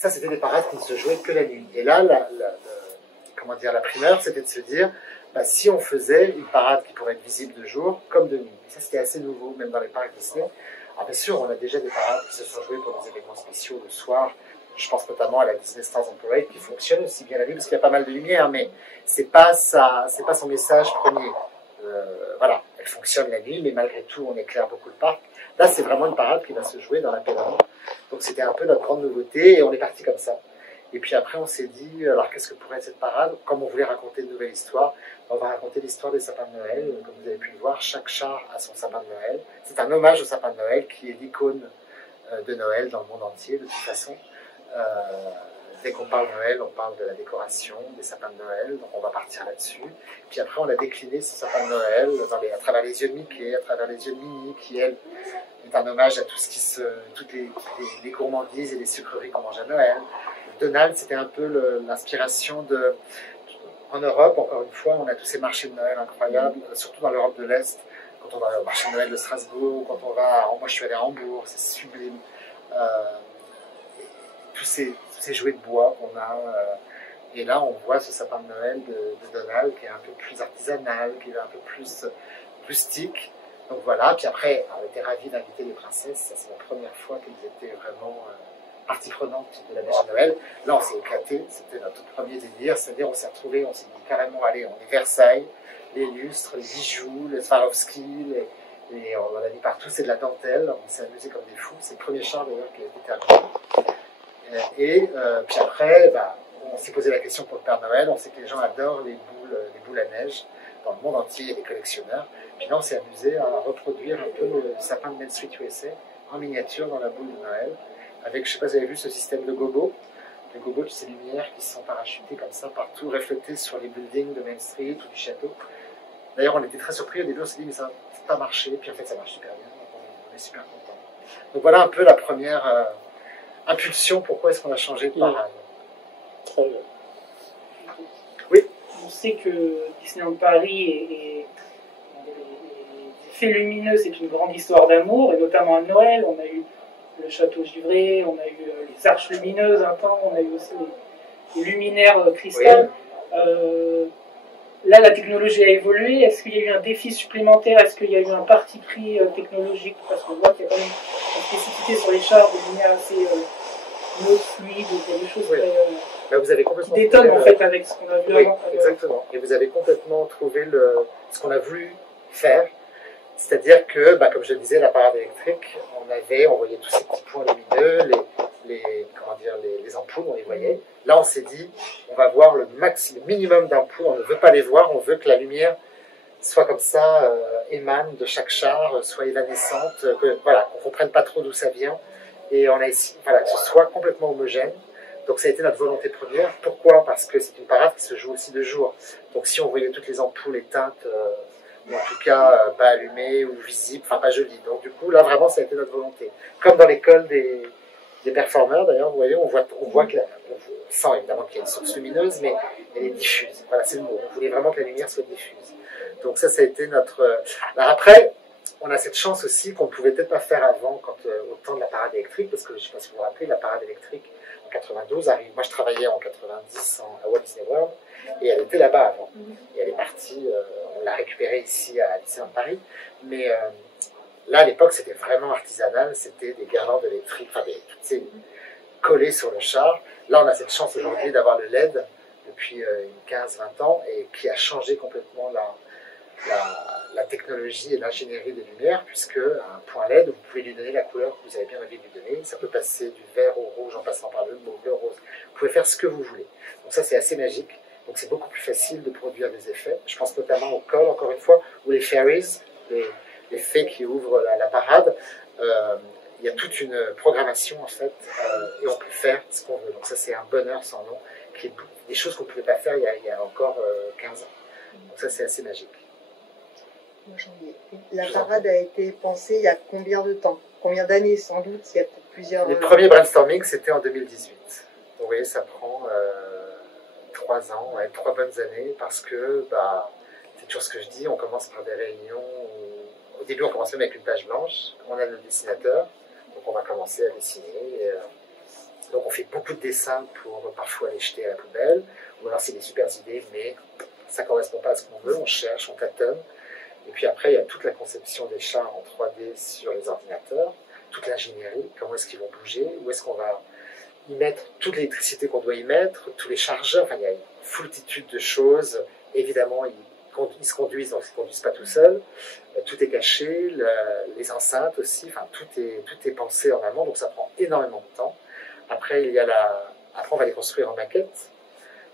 ça c'était des parades qui ne se jouaient que la nuit. Et là, la primeur, c'était de se dire, bah, si on faisait une parade qui pourrait être visible de jour comme de nuit. Et ça c'était assez nouveau, même dans les parcs Disney. Alors bien sûr, on a déjà des parades qui se sont jouées pour des événements spéciaux le soir. Je pense notamment à la Disney Stars on Parade qui fonctionne aussi bien la nuit parce qu'il y a pas mal de lumière, mais c'est pas son message premier. Voilà, elle fonctionne la nuit, mais malgré tout, on éclaire beaucoup le parc. Là, c'est vraiment une parade qui va se jouer dans la pénombre. Donc c'était un peu notre grande nouveauté et on est parti comme ça. Et puis après, on s'est dit, alors qu'est-ce que pourrait être cette parade? Comme on voulait raconter une nouvelle histoire, on va raconter l'histoire des sapins de Noël. Comme vous avez pu le voir, chaque char a son sapin de Noël. C'est un hommage au sapin de Noël qui est l'icône de Noël dans le monde entier, de toute façon. Dès qu'on parle Noël, on parle de la décoration, des sapins de Noël, donc on va partir là-dessus. Puis après, on a décliné ce sapin de Noël à travers les yeux de Mickey, à travers les yeux de Minnie, qui, elle, est un hommage à tout ce qui toutes les gourmandises et les sucreries qu'on mange à Noël. Donald, c'était un peu l'inspiration de... En Europe, encore une fois, on a tous ces marchés de Noël incroyables, surtout dans l'Europe de l'Est, quand on va au marché de Noël de Strasbourg, quand on va... Moi, je suis allé à Hambourg, c'est sublime. Tous ces jouets de bois qu'on a. Et là, on voit ce sapin de Noël de Donald qui est un peu plus artisanal, qui est un peu plus rustique. Donc voilà, puis après, on était ravis d'inviter les princesses. Ça, c'est la première fois qu'elles étaient vraiment partie prenante de la magie de Noël. Là, on s'est éclaté, c'était notre premier délire. C'est-à-dire, on s'est retrouvés, on s'est dit carrément, allez, on est Versailles, les lustres, les bijoux, les Swarovski, on en a mis partout, c'est de la dentelle. On s'est amusé comme des fous. C'est le premier char d'ailleurs qui a été terminé. Et puis après, on s'est posé la question pour le Père Noël. On sait que les gens adorent les boules à neige. Dans le monde entier, il y a des collectionneurs. Puis là, on s'est amusé à reproduire un peu le sapin de Main Street USA en miniature dans la boule de Noël. Avec, je ne sais pas si vous avez vu ce système de gobo. Les gobos, c'est ces lumières qui sont parachutées comme ça partout, reflétées sur les buildings de Main Street ou du château. D'ailleurs, on était très surpris. Au début, on s'est dit, mais ça n'a pas marché. Puis en fait, ça marche super bien. Donc, on est super contents. Donc voilà un peu la première impulsion. Pourquoi est-ce qu'on a changé de parade? Très bien. Oui. On sait que Disneyland Paris et les effets lumineux, c'est une grande histoire d'amour, et notamment à Noël, on a eu le château givré, on a eu les arches lumineuses un temps, on a eu aussi les luminaires cristal. Oui. Là, la technologie a évolué. Est-ce qu'il y a eu un défi supplémentaire? Est-ce qu'il y a eu un parti pris technologique? Parce qu'on voit qu'il y a quand même une spécificité sur les chars, des lumières assez fluides, des choses vous avez complètement qui détonnent en fait avec ce qu'on a vu avant. Exactement. Et vous avez complètement trouvé ce qu'on a voulu faire. C'est-à-dire que, comme je le disais, la parade électrique, on voyait tous ces petits points lumineux, les ampoules, on les voyait. Là, on s'est dit, on va voir le minimum d'ampoules, on ne veut pas les voir, on veut que la lumière soit comme ça, émane de chaque char, soit évanescente, qu'on ne comprenne pas trop d'où ça vient. Et on a essayé, que ce soit complètement homogène. Donc ça a été notre volonté première. Pourquoi? Parce que c'est une parade qui se joue aussi de jour. Donc si on voyait toutes les ampoules éteintes, ou en tout cas pas allumées ou visibles, enfin pas jolies. Donc du coup, là vraiment, ça a été notre volonté. Comme dans l'école des performeurs, d'ailleurs, vous voyez, on voit que on sent évidemment qu'il y a une source lumineuse, mais elle est diffuse. Voilà, c'est le mot. On voulait vraiment que la lumière soit diffuse. Donc ça a été notre... Alors après, on a cette chance aussi qu'on ne pouvait peut-être pas faire avant, au temps de la parade électrique, parce que je ne sais pas si vous vous rappelez, la parade électrique en 92 arrive. Moi, je travaillais en 90 à Walt Disney World, et elle était là-bas avant. Et elle est partie, on l'a récupérée ici à Disneyland Paris, mais là, à l'époque, c'était vraiment artisanal, c'était des guirlandes électriques, toutes ces collées sur le char. Là, on a cette chance aujourd'hui d'avoir le LED depuis 15-20 ans, et qui a changé complètement la technologie et l'ingénierie des lumières, puisque à un point LED, vous pouvez lui donner la couleur que vous avez bien envie de lui donner. Ça peut passer du vert au rouge en passant par le bleu, rose. Vous pouvez faire ce que vous voulez. Donc ça, c'est assez magique. Donc c'est beaucoup plus facile de produire des effets. Je pense notamment au col, encore une fois, ou les fairies, les fées qui ouvrent la parade. Il y a toute une programmation, en fait, et on peut faire ce qu'on veut. Donc ça, c'est un bonheur sans nom, qui est des choses qu'on ne pouvait pas faire il y a encore 15 ans. Donc ça, c'est assez magique. La parade a été pensée il y a combien de temps? Combien d'années sans doute? Il y a peut-être plusieurs... Les premiers brainstorming, c'était en 2018. Vous voyez, ça prend 3 ans, 3 bonnes années, parce que c'est toujours ce que je dis, on commence par des réunions où, au début on commence même avec une page blanche, on a le dessinateur, donc on va commencer à dessiner, Donc on fait beaucoup de dessins pour parfois les jeter à la poubelle, ou alors c'est des super idées, mais ça ne correspond pas à ce qu'on veut, on cherche, on tâtonne. Et puis après, il y a toute la conception des chars en 3D sur les ordinateurs, toute l'ingénierie, comment est-ce qu'ils vont bouger, où est-ce qu'on va y mettre toute l'électricité qu'on doit y mettre, tous les chargeurs, enfin il y a une foultitude de choses. Évidemment, ils se conduisent, donc ils ne se conduisent pas tout seuls. Tout est caché, les enceintes aussi, enfin tout est pensé en amont, donc ça prend énormément de temps. Après, après on va les construire en maquette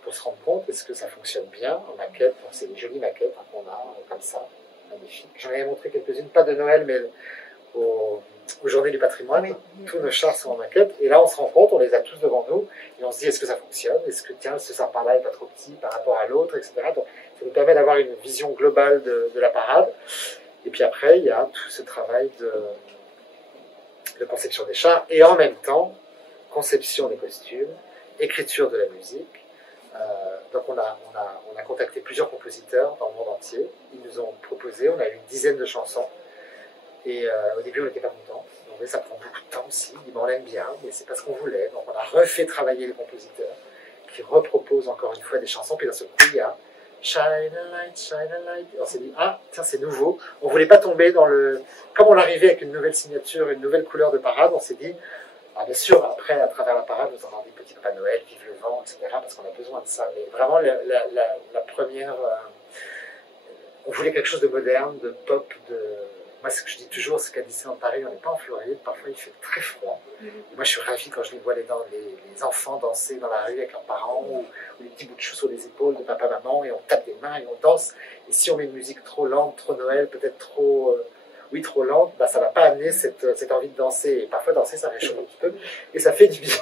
pour se rendre compte est-ce que ça fonctionne bien en maquette. Donc c'est des jolies maquettes qu'on a comme ça, magnifiques. J'en ai montré quelques-unes, pas de Noël, mais aux Journées du patrimoine. Oui. Tous nos chars sont en maquette, et là on se rend compte, on les a tous devant nous, et on se dit est-ce que ça fonctionne, est-ce que tiens, ce sapin-là est pas trop petit par rapport à l'autre, etc. Donc ça nous permet d'avoir une vision globale de la parade. Et puis après, il y a tout ce travail de conception des chars, et en même temps, conception des costumes, écriture de la musique. Donc on a contacté plusieurs compositeurs dans le monde entier. Ils nous ont proposé, on a eu une dizaine de chansons. Et au début, on n'était pas contents. Donc ça prend beaucoup de temps aussi. Ils m'en aiment bien, mais c'est pas ce qu'on voulait. Donc on a refait travailler les compositeurs qui reproposent encore une fois des chansons. Puis d'un seul coup, il y a Shine a light, shine a light. Et on s'est dit, ah, tiens, c'est nouveau. On voulait pas tomber dans le... Comme on arrivait avec une nouvelle signature, une nouvelle couleur de parade, on s'est dit, ah, bien sûr, après, à travers la parade, nous aurons des petits Papa Noël, vive le vent, etc. Parce qu'on a besoin de ça. Mais vraiment, la première... on voulait quelque chose de moderne, de pop, de... Moi, ce que je dis toujours, c'est qu'à Disneyland Paris, on n'est pas en Floride. Parfois, il fait très froid. Et moi, je suis ravi quand je les vois les enfants danser dans la rue avec leurs parents, ou les petits bouts de chou sur les épaules de papa, maman, et on tape des mains et on danse. Et si on met une musique trop lente, trop Noël, peut-être trop lente, bah, ça ne va pas amener cette envie de danser. Et parfois, danser, ça réchauffe un petit peu. Et ça fait du bien.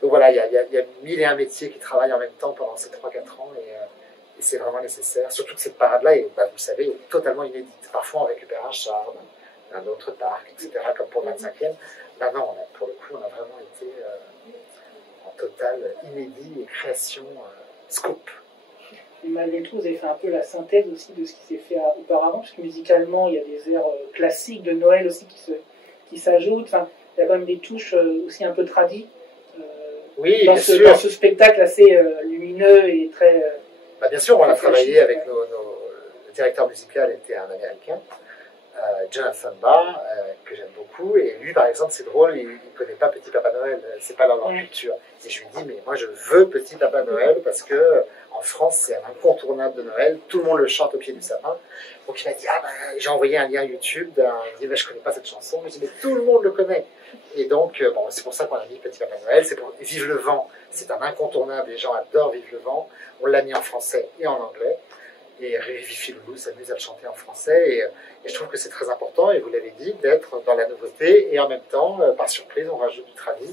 Donc voilà, il y a 1001 métiers qui travaillent en même temps pendant ces 3-4 ans. Et c'est vraiment nécessaire. Surtout que cette parade-là est, bah, vous le savez, est totalement inédite. Parfois, on récupère un char d'un autre parc, etc., comme pour le 25e. Là, non, pour le coup, on a vraiment été en total inédit et création scoop. Et malgré tout, vous avez fait un peu la synthèse aussi de ce qui s'est fait auparavant, parce que musicalement, il y a des airs classiques de Noël aussi qui s'ajoutent. Enfin, il y a quand même des touches aussi un peu tradies. Oui, dans ce spectacle assez lumineux et très... Bah, bien sûr, on a travaillé avec le directeur musical était un Américain, Jonathan Barr, que j'aime beaucoup, et lui par exemple c'est drôle, il ne connaît pas Petit Papa Noël, c'est pas dans leur culture. Et je lui dis mais moi je veux Petit Papa Noël parce que en France c'est un incontournable de Noël, tout le monde le chante au pied du sapin. Donc il m'a dit j'ai envoyé un lien YouTube, il m'a dit je connais pas cette chanson, mais je dis mais tout le monde le connaît. Et donc bon, c'est pour ça qu'on a mis Petit Papa Noël, c'est pour Vive le vent, c'est un incontournable, les gens adorent Vive le vent, on l'a mis en français et en anglais. Et Fifi Loulou s'amuse à le chanter en français. Et je trouve que c'est très important, et vous l'avez dit, d'être dans la nouveauté. Et en même temps, par surprise, on rajoute du tradi.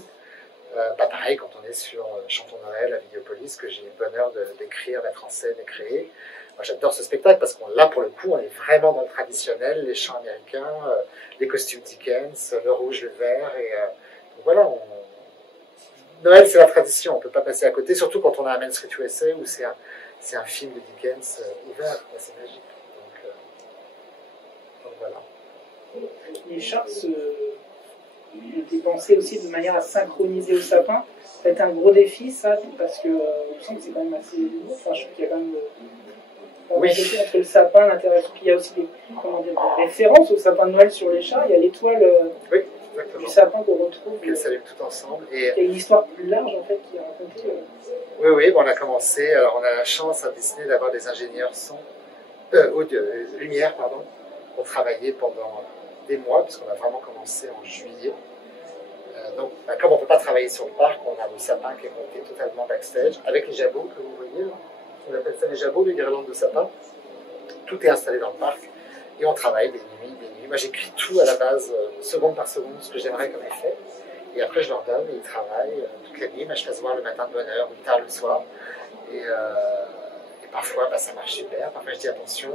Pareil, quand on est sur Chantons Noël à Vidéopolis, que j'ai le bonheur d'écrire, mettre en scène et créer. Moi, j'adore ce spectacle parce qu'on là, pour le coup, on est vraiment dans le traditionnel, les chants américains, les costumes Dickens, le rouge, le vert. Et donc voilà, Noël, c'est la tradition. On ne peut pas passer à côté, surtout quand on a un Main Street USA où c'est un film de Dickens ouvert, c'est magique. Donc voilà. Les chars ont été pensés aussi de manière à synchroniser au sapin. Ça a été un gros défi, ça, parce que je sens que c'est quand même assez lourd. Enfin, je trouve qu'il y a quand même entre le sapin, l'interaction. Puis il y a aussi des références au sapin de Noël sur les chars. Il y a l'étoile du sapin qu'on retrouve. Qu'elles s'allument tout ensemble. Il y a une histoire plus large en fait qui est racontée. Oui, bon, on a commencé. Alors, on a la chance à Disney d'avoir des ingénieurs lumière, pour travailler pendant des mois, puisqu'on a vraiment commencé en juillet. Donc, comme on ne peut pas travailler sur le parc, on a le sapin qui est monté totalement backstage, avec les jabots que vous voyez. Là. On appelle ça les jabots, les guirlandes de sapin. Tout est installé dans le parc, et on travaille des nuits. Moi, j'écris tout à la base, seconde par seconde, ce que j'aimerais comme effet. Et après, je leur donne, et ils travaillent toute la nuit. Je fais se voir le matin de bonne heure, ou tard le soir. Et parfois, ça marche super. Parfois, je dis attention.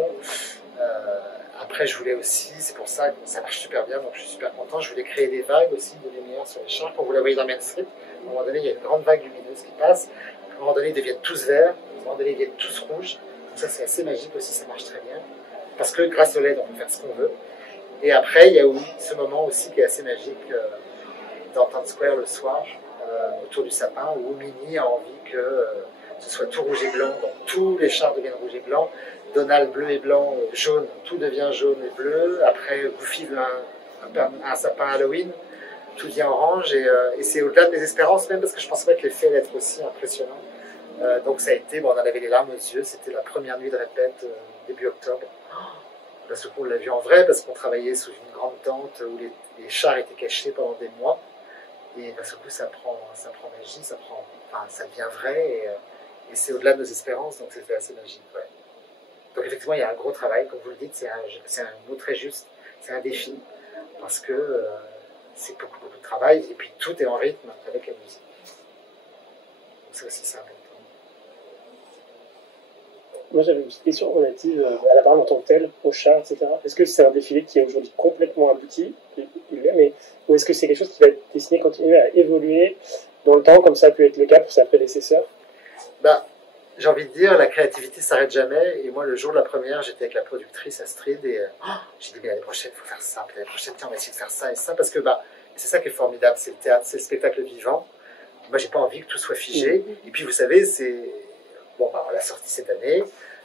Après, je voulais aussi, c'est pour ça que ça marche super bien, donc je suis super content. Je voulais créer des vagues aussi de lumière sur les chars. Quand vous la voyez dans Main Street, à un moment donné, il y a une grande vague lumineuse qui passe. À un moment donné, ils deviennent tous verts. À un moment donné, ils deviennent tous rouges. Donc ça, c'est assez magique aussi, ça marche très bien. Parce que grâce au LED, on peut faire ce qu'on veut. Et après, il y a ce moment aussi qui est assez magique dans Times Square le soir, autour du sapin, où Minnie a envie que ce soit tout rouge et blanc, donc tous les chars deviennent rouge et blanc, Donald bleu et blanc, jaune, tout devient jaune et bleu, après Goofy veut un sapin Halloween, tout devient orange, et c'est au-delà de mes espérances, même parce que je pensais pas que l'effet allait être aussi impressionnant. Donc ça a été, bon, on en avait les larmes aux yeux, c'était la première nuit de répète, début octobre. D'un seul coup, on l'a vu en vrai, parce qu'on travaillait sous une grande tente où les chars étaient cachés pendant des mois. Et d'un seul coup, ça prend magie, ça devient vrai, et c'est au-delà de nos espérances, donc c'était assez magique. Ouais. Donc effectivement, il y a un gros travail, comme vous le dites, c'est un mot très juste, c'est un défi, parce que c'est beaucoup, beaucoup de travail, et puis tout est en rythme avec la musique. Donc ça aussi, c'est important. Moi, j'avais une petite question relative à la parade en tant que telle, au chat, etc. Est-ce que c'est un défilé qui est aujourd'hui complètement abouti, mais, ou est-ce que c'est quelque chose qui va être destiné à continuer à évoluer dans le temps, comme ça a pu être le cas pour sa prédécesseur? J'ai envie de dire, la créativité s'arrête jamais. Et moi, le jour de la première, j'étais avec la productrice Astrid, et j'ai dit, mais l'année prochaine, il faut faire ça. Puis l'année prochaine, tiens, on va essayer de faire ça et ça. Parce que c'est ça qui est formidable, c'est le théâtre, c'est le spectacle vivant. Moi, j'ai pas envie que tout soit figé. Et puis, vous savez, on l'a sorti cette année.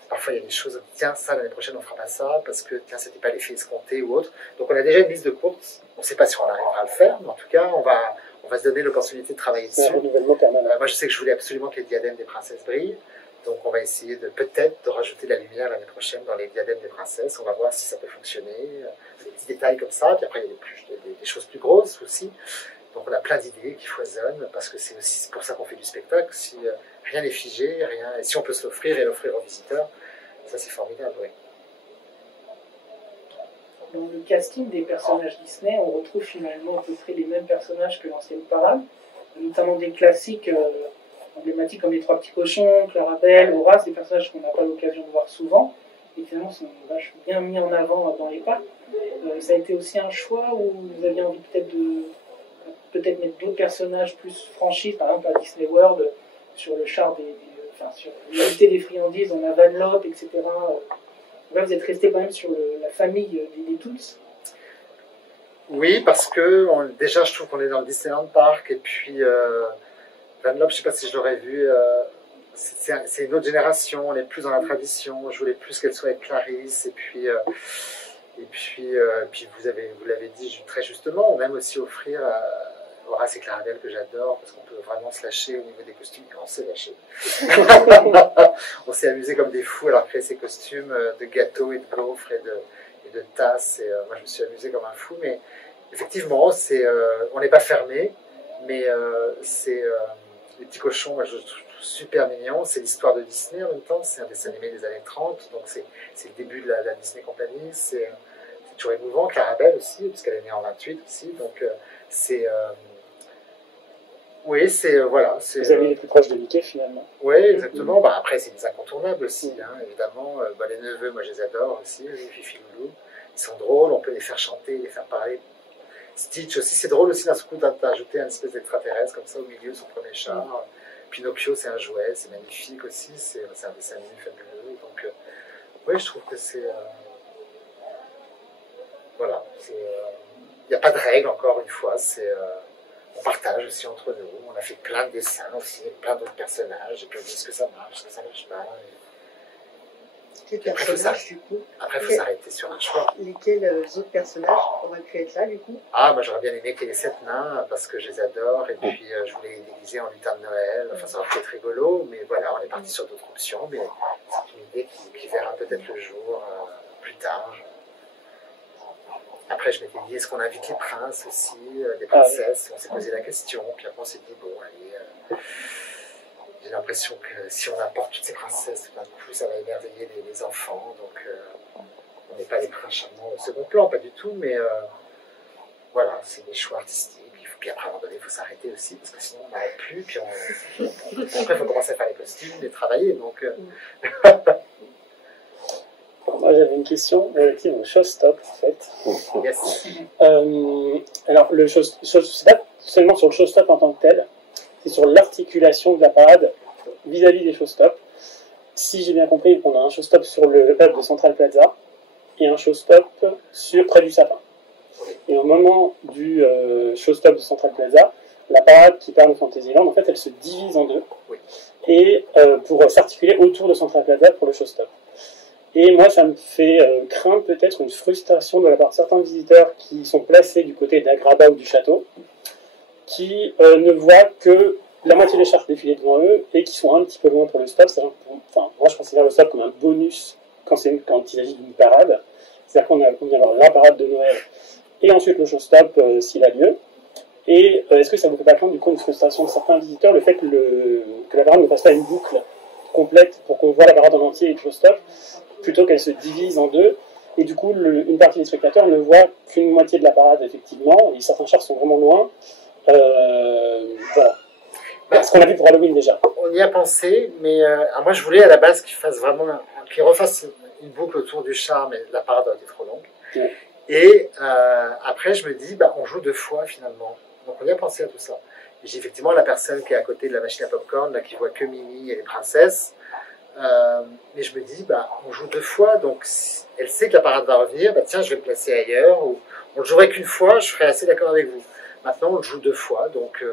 Parfois, il y a des choses, tiens, ça, l'année prochaine, on fera pas ça, parce que, tiens, c'était pas l'effet escompté ou autre. Donc, on a déjà une liste de courses. On sait pas si on arrivera à le faire, mais en tout cas, on va se donner l'opportunité de travailler dessus. C'est un renouvellement permanent. Moi, je sais que je voulais absolument que les diadèmes des princesses brillent. Donc, on va essayer peut-être de rajouter la lumière l'année prochaine dans les diadèmes des princesses. On va voir si ça peut fonctionner. Des petits détails comme ça. Puis après, il y a des choses plus grosses aussi. Donc, on a plein d'idées qui foisonnent, parce que c'est aussi pour ça qu'on fait du spectacle. Si rien n'est figé, et si on peut se l'offrir et l'offrir aux visiteurs, ça c'est formidable, oui. Dans le casting des personnages Disney, on retrouve finalement à peu près les mêmes personnages que l'ancienne parade, notamment des classiques emblématiques comme les Trois Petits Cochons, Clarabelle, Horace, des personnages qu'on n'a pas l'occasion de voir souvent, et finalement sont vachement bien mis en avant dans les parcs. Ça a été aussi un choix où vous aviez envie peut-être mettre d'autres personnages plus franchis, par exemple à Disney World, sur le char sur l'unité des friandises, on a Van Lop, etc. Là, vous êtes resté quand même sur la famille des Tools. Oui, parce que déjà, je trouve qu'on est dans le Disneyland Park, et puis Van Lop, je ne sais pas si je l'aurais vu, c'est une autre génération, on est plus dans la tradition, je voulais plus qu'elle soit avec Clarisse, et puis vous l'avez dit très justement, on aime aussi offrir Horace et Clarabelle, que j'adore, parce qu'on peut vraiment se lâcher au niveau des costumes, on s'est lâché. On s'est amusé comme des fous à leur créer ces costumes de gâteaux et de gaufres et de tasses, et moi je me suis amusé comme un fou, mais effectivement, on n'est pas fermé, mais les petits cochons, moi je trouve super mignon, c'est l'histoire de Disney en même temps, c'est un dessin animé des années 30, donc c'est le début de la Disney Company, c'est toujours émouvant. Clarabelle aussi, parce qu'elle est née en 28 aussi, donc oui, voilà. Vous avez les plus proches de Mickey finalement. Oui, exactement. Après, c'est des incontournables aussi, évidemment. Les neveux, moi je les adore aussi, Fifi Loulou. Ils sont drôles, on peut les faire chanter, les faire parler. Stitch aussi, c'est drôle aussi d'un coup d'ajouter un espèce d'extraterrestre comme ça au milieu de son premier char. Pinocchio, c'est un jouet, c'est magnifique aussi, c'est un dessin animé fabuleux. Donc, oui, je trouve que c'est. Voilà. Il n'y a pas de règle, encore une fois. On partage aussi entre nous. On a fait plein de dessins aussi, plein d'autres personnages. Et puis on dit ce que ça marche, ce que ça marche pas. Quels personnages, du coup? Après, il faut s'arrêter sur un choix. Lesquels autres personnages auraient pu être là, du coup? Moi j'aurais bien aimé qu'il y ait les 7 nains, parce que je les adore. Et puis je voulais les déguiser en lutin de Noël. Enfin, ça aurait pu être rigolo. Mais voilà, on est parti sur d'autres options. Mais c'est une idée qui verra peut-être le jour plus tard. Après, je m'étais dit, est-ce qu'on invite les princes aussi, les princesses? On s'est posé la question, puis après on s'est dit, bon, allez, j'ai l'impression que si on apporte toutes ces princesses, tout d'un coup, ça va émerveiller les enfants, donc on n'est pas les princes charmants au second plan, pas du tout, mais voilà, c'est des choix artistiques. Puis après, à un moment donné, il faut s'arrêter aussi, parce que sinon on n'arrête plus, puis après, il faut commencer à faire les costumes, et travailler, donc... Moi, j'avais une question relative au showstop, en fait. Yes. Alors, c'est pas seulement sur le showstop en tant que tel, c'est sur l'articulation de la parade vis-à-vis des showstops. Si j'ai bien compris, on a un showstop sur le hub de Central Plaza et un showstop près du sapin. Et au moment du showstop de Central Plaza, la parade qui part de Fantasyland, en fait, elle se divise en deux. Oui. Et pour s'articuler autour de Central Plaza pour le showstop. Et moi, ça me fait craindre peut-être une frustration de la part de certains visiteurs qui sont placés du côté d'Agraba ou du château, qui ne voient que la moitié des chars défiler devant eux et qui sont un petit peu loin pour le stop. Enfin, moi, je considère le stop comme un bonus quand il s'agit d'une parade. C'est-à-dire qu'on vient avoir la parade de Noël et ensuite le showstop s'il a lieu. Et est-ce que ça ne vous fait pas craindre du coup une frustration de certains visiteurs, le fait que la parade ne fasse pas une boucle complète pour qu'on voit la parade en entier et le showstop, plutôt qu'elle se divise en deux, et du coup une partie des spectateurs ne voit qu'une moitié de la parade effectivement, et certains chars sont vraiment loin. Voilà. Ce qu'on a vu pour Halloween déjà. On y a pensé, mais moi je voulais à la base qu'ils refassent une boucle autour du char, mais la parade aurait été trop longue. Ouais. Et après je me dis, on joue 2 fois finalement. Donc on y a pensé à tout ça. J'ai effectivement la personne qui est à côté de la machine à popcorn, là, qui voit que Mimi et les princesses. Mais je me dis, on joue 2 fois, donc si elle sait que la parade va revenir, tiens, je vais me placer ailleurs, ou on le jouerait qu'une fois, je serais assez d'accord avec vous. Maintenant, on le joue 2 fois, donc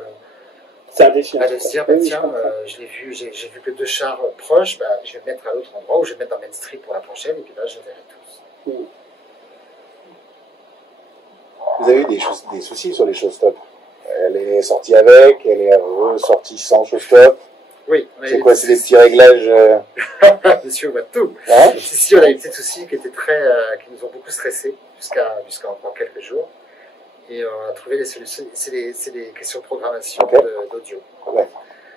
c'est un défi. de se dire, tiens, je l'ai vu, j'ai vu que 2 chars proches, je vais me mettre à l'autre endroit, ou je vais me mettre dans Main Street pour la prochaine, et puis là, je verrai tous. Vous avez eu des soucis sur les showstops? Elle est sortie avec, elle est ressortie sans showstop. Oui. C'est quoi, c'est des petits réglages Monsieur voit tout. Hein? Si, on a eu des petits soucis qui nous ont beaucoup stressés jusqu'à encore quelques jours. Et on a trouvé les solutions. C'est des questions de programmation d'audio. Ouais.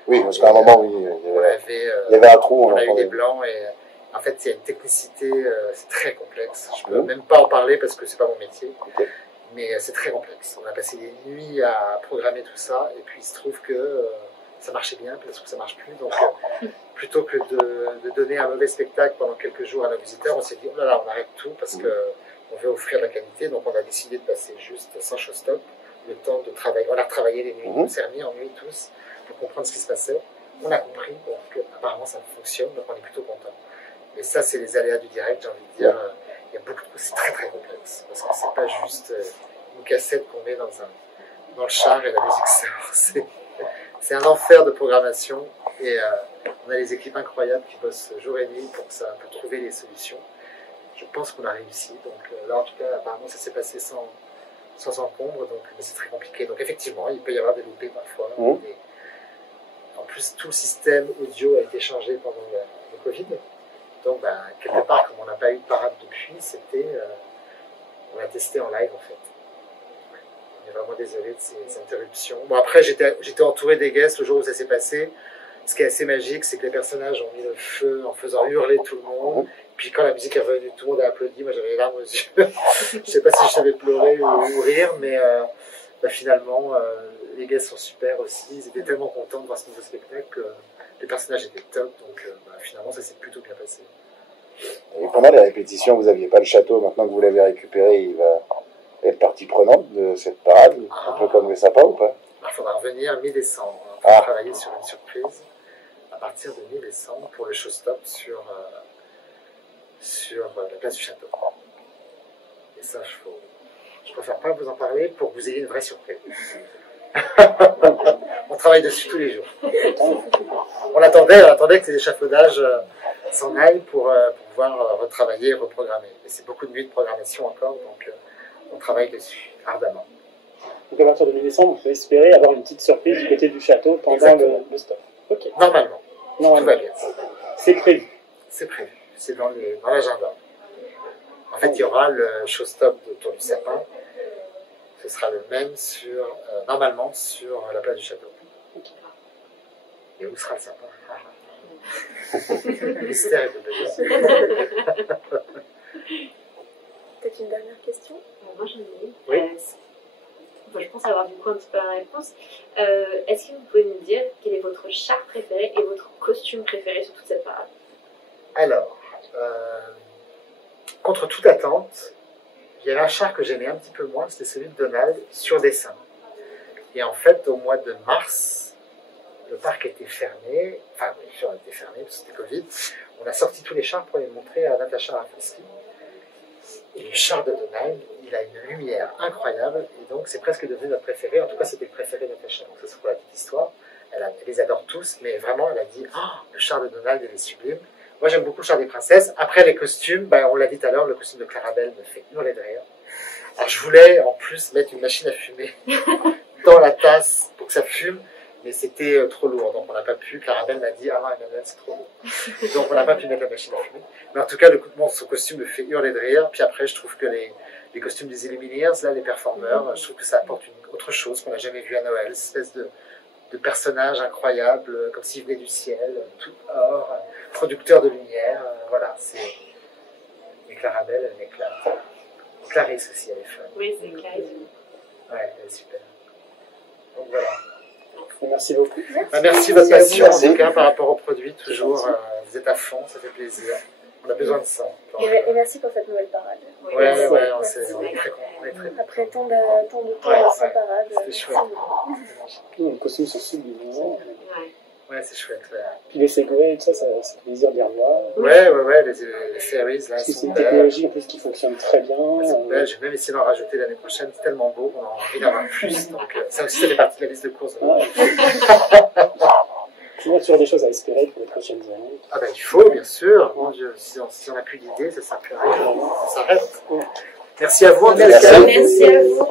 Oui, parce qu'à un moment, oui, il y avait un trou. On a eu des blancs et en fait, il y a une technicité, c'est très complexe. Je peux même pas en parler parce que c'est pas mon métier. Okay. Mais c'est très complexe. On a passé des nuits à programmer tout ça et puis il se trouve que ça marchait bien, puis que ça marche plus. Donc, plutôt que de donner un mauvais spectacle pendant quelques jours à nos visiteurs, on s'est dit, oh là là, on arrête tout parce qu'on veut offrir de la qualité. Donc, on a décidé de passer juste sans showstop, le temps de travailler. On a retravaillé les nuits, on s'est remis en nuit tous pour comprendre ce qui se passait. On a compris, donc apparemment ça fonctionne, donc on est plutôt content. Mais ça, c'est les aléas du direct, j'ai envie de dire. Il y a beaucoup de choses, c'est très très complexe parce que c'est pas juste une cassette qu'on met dans le char et la musique sort. C'est un enfer de programmation et on a des équipes incroyables qui bossent jour et nuit pour trouver les solutions. Je pense qu'on a réussi. Donc là, en tout cas, apparemment, ça s'est passé sans encombre, donc mais c'est très compliqué. Donc effectivement, il peut y avoir des loupés parfois. En plus, tout le système audio a été changé pendant le Covid. Donc, quelque part, comme on n'a pas eu de parade depuis, on a testé en live en fait. On est vraiment désolé de ces interruptions. Bon, après, j'étais entouré des guests le jour où ça s'est passé. Ce qui est assez magique, c'est que les personnages ont mis le feu en faisant hurler tout le monde. Puis quand la musique est revenue, tout le monde a applaudi. Moi, j'avais les larmes aux yeux. Je sais pas si je savais pleurer ou rire, mais finalement, les guests sont super aussi. Ils étaient tellement contents de voir ce nouveau spectacle que les personnages étaient top. Donc finalement, ça s'est plutôt bien passé. Et pendant les répétitions, vous n'aviez pas le château. Maintenant que vous l'avez récupéré, il va être partie prenante de cette parade, un peu comme le sapin ou pas? Il faudra revenir mi-décembre. On va travailler sur une surprise à partir de mi-décembre pour le showstop sur la place du château. Et ça, je préfère pas vous en parler pour que vous ayez une vraie surprise. On travaille dessus tous les jours. On attendait que l'échafaudage s'en aille pour pouvoir retravailler et reprogrammer. Et c'est beaucoup de nuits de programmation encore, donc on travaille dessus ardemment. Donc à partir de mi-décembre, on peut espérer avoir une petite surprise du côté du château pendant le stop. Okay. Normalement. Tout va bien. C'est prévu. C'est prévu. C'est dans l'agenda. En fait, il y aura le showstop autour du sapin. Ce sera le même normalement sur la place du château. Okay. Et où sera le sapin? Mystère et de Peut-être une dernière question? Moi j'en ai une. Oui. Je pense avoir du coup un petit peu la réponse. Est-ce que vous pouvez nous dire quel est votre char préféré et votre costume préféré sur toute cette parade? Alors, contre toute attente, il y avait un char que j'aimais un petit peu moins, c'était celui de Donald, sur dessin. Et en fait, au mois de mars, le parc était fermé, enfin, bien sûr, il était fermé parce que c'était Covid. On a sorti tous les chars pour les montrer à Natacha Rafalski. Et le char de Donald, il a une lumière incroyable, et donc c'est presque devenu notre préféré. En tout cas, c'était le préféré de Natacha. Donc ça, c'est pour la petite histoire. Elle les adore tous, mais vraiment, elle a dit « le char de Donald, il est sublime ». Moi, j'aime beaucoup le char des princesses. Après, les costumes, on l'a dit tout à l'heure, le costume de Clarabelle me fait hurler de rire. Alors, je voulais, en plus, mettre une machine à fumer dans la tasse pour que ça fume, mais c'était trop lourd. Donc, on n'a pas pu. Clarabelle m'a dit « Ah non, Emmanuel, c'est trop lourd ». Donc, on n'a pas pu mettre la machine à fumer. Mais en tout cas, son costume me fait hurler de rire. Puis après, je trouve que les costumes des Illumineers, là, les performeurs, je trouve que ça apporte autre chose qu'on n'a jamais vu à Noël. Cette espèce de personnage incroyable, comme s'il venait du ciel, tout or, producteur de lumière, voilà, c'est... Et Clarabelle, elle m'éclate. Clarisse aussi, elle est fun. Oui, c'est Clarisse. Ouais, elle est super. Donc voilà. Merci beaucoup. Merci de votre passion, Merci. en tout cas, par rapport aux produits, toujours, vous êtes à fond, ça fait plaisir. On a besoin de ça. Et merci pour cette nouvelle parade. Ouais, on est Merci. très contents. Après tant de temps Ouais, sans ouais. parade. C'était chouette. Les costumes sont sublimes. Ouais, c'est chouette. Ouais. Puis les Segway, tout ça, ça fait plaisir de les revoir. Ouais, les fairies, là, Parce que c'est sont une belles. technologie en plus qui fonctionne très bien. Ouais, je vais même essayer d'en rajouter l'année prochaine, c'est tellement beau qu'on a envie d'en avoir plus. Donc, ça aussi, ça fait partie de la liste de courses. Ouais. Il y a toujours des choses à espérer pour les prochaines années. Ah ben, il faut, bien sûr. Mon Dieu, si on n'a plus d'idées, ça ne sert plus à rien. Ça s'arrête. Merci à vous, en tout Merci. cas. Merci à vous.